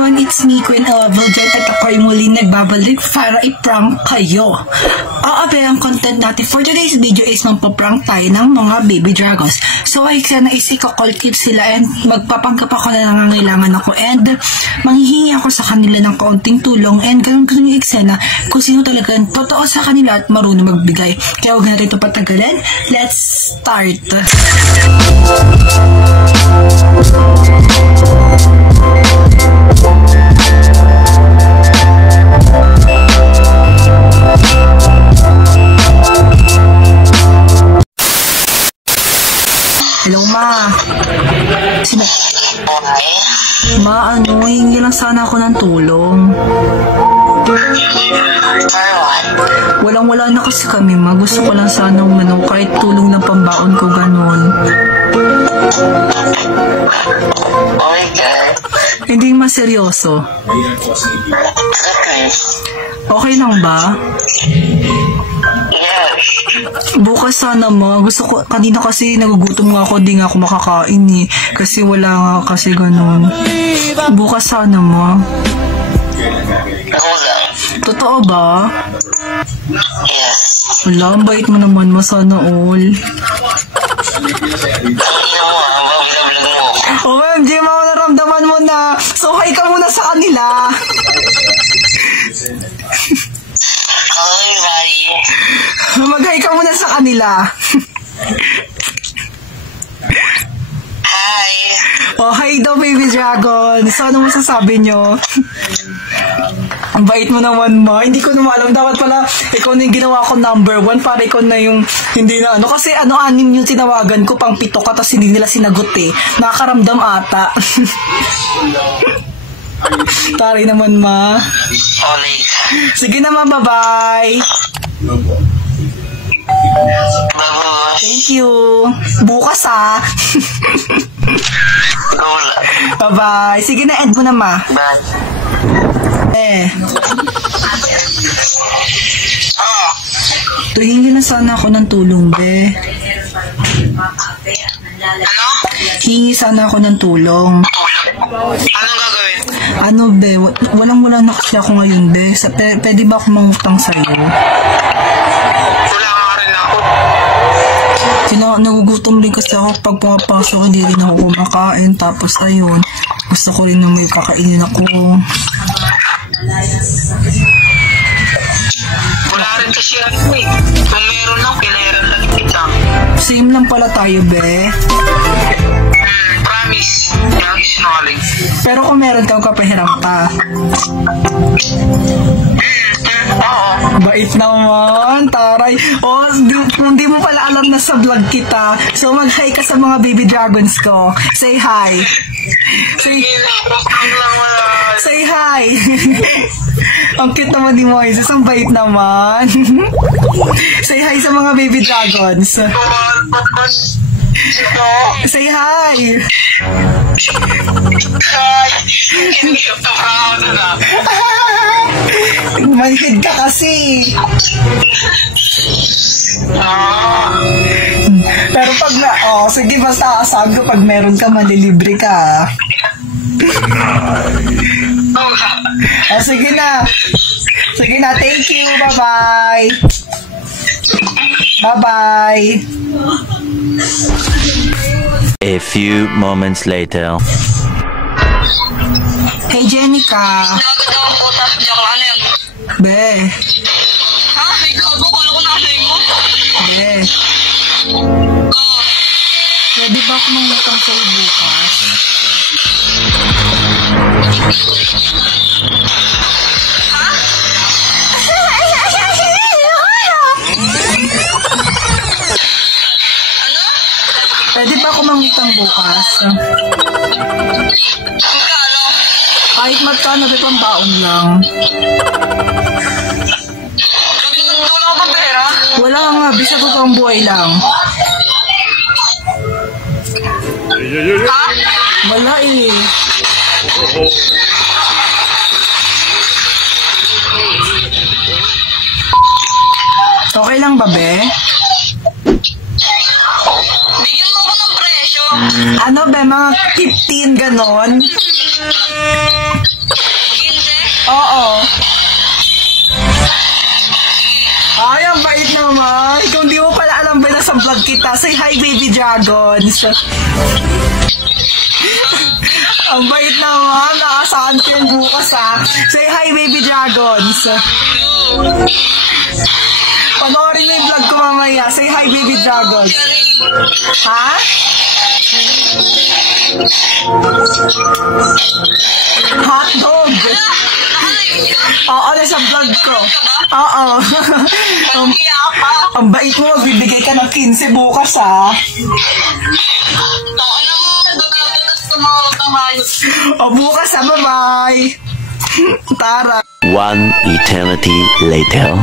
Dragon, it's me, Queen Vulgent, at ako'y muli nagbabalik para i-prank kayo. Ang content natin for today's video is magpa-prank tayo ng mga baby dragons. So, ay sana isi-call tips sila and magpapanggap ako na nangangailangan ako and manghihingi ako sa kanila ng kaunting tulong and ganun yung eksena kung sino talaga totoo sa kanila at marunong magbigay. Kaya huwag na rito patagalin. Let's start! Hello, Ma. Ma, hingi lang sana ako ng tulong. Walang-wala na kasi kami, Ma. Gusto ko lang sana kahit tulong ng pambaon ko, ganon. Oh my God. Hindi maseryoso. Okay lang ba? Yes. Bukas sana, Ma. Gusto ko, kanina kasi nagugutom nga ako, di nga ako makakain eh. Kasi wala nga kasi ganon. Bukas sana, Ma. Ako lang. Totoo ba? Yes. Wala, ang bait mo naman, Ma. Sana all. OMG, Ma, naramdaman mo na. So, hi ka muna sa kanila. Hi, bye. Mag-hi ka muna sa kanila. Hi. Oh, hi daw, baby dragon. So, ano masasabi nyo? Ang bait mo naman, Ma. Hindi ko naman alam. Dapat pala, ikaw na yung ginawa ko number 1 para ikaw na yung hindi na ano. Kasi 6 yung tinawagan ko, pang 7 ka, tapos hindi nila sinagot eh. Nakakaramdam ata. Taray naman, Ma. Olay. Sige naman, bye-bye. Bye-bye. Thank you. Bukas, ah. Wala. Bye-bye. Sige na, end mo na, Ma. Bye. Hingi na sana ako ng tulong, be. Ano? Hingi sana ako ng tulong. Anong gagawin? Ano, be? Walang-wala na kasi ako ngayon, be. Pwede ba ako mangutang sa'yo? Wala nga rin ako. Nagugutom rin kasi ako pag pumapasok, hindi rin ako kumakain. Tapos, ayun, gusto ko rin na may kakainin ako. Wala rin kasi ako eh. Kung meron lang, pinayaran lang kita. Same lang pala tayo, be. Promise. Lagi sinungaling. Pero kung meron kang kapahiram pa. Oo. Bait naman, taray. Oh, hindi mo pala alam na sa vlog kita. So, mag-hi ka sa mga baby dragons ko. Say hi. Say hi. Ang cute naman ni Moises. Ang bait naman. Say hi sa mga baby dragons. Say hi. Manhid ka kasi. Pero pag sige, basta asahan ko pag meron ka, malilibre ka. Sige na. Sige na, thank you. Bye-bye. Bye-bye. A few moments later. Hey, Jenica. Be. Ha? Ikaw ko, kala ko nanay mo. Be. Pwede ba ako mangutang sa'yo bukas? Pwede ba ako mangutang bukas? Magkano? Kahit magkano, be, pambaon lang. Wala ka pera? Wala nga, bisa totoong buhay lang. Ha? Wala eh. Okay lang ba, be? Bigyan mo ako ng presyo. Ano ba, mga 15 ganon? Oo. Ay, ang bait naman. Kung di mo pala alam ba na sa vlog kita, say hi, Baby Dragons. Ang bait naman. Nakasaan ko yung bukas, ha. Say hi, Baby Dragons. Panoorin mo yung vlog ko mamaya. Say hi, Baby Dragons. Ha? Hotdog. Oo, nasa vlog ko. Oo. Ang bait mo, bibigay ka ng 15 bukas, ha? O, bukas, ha? Bye-bye. Tara. One eternity later.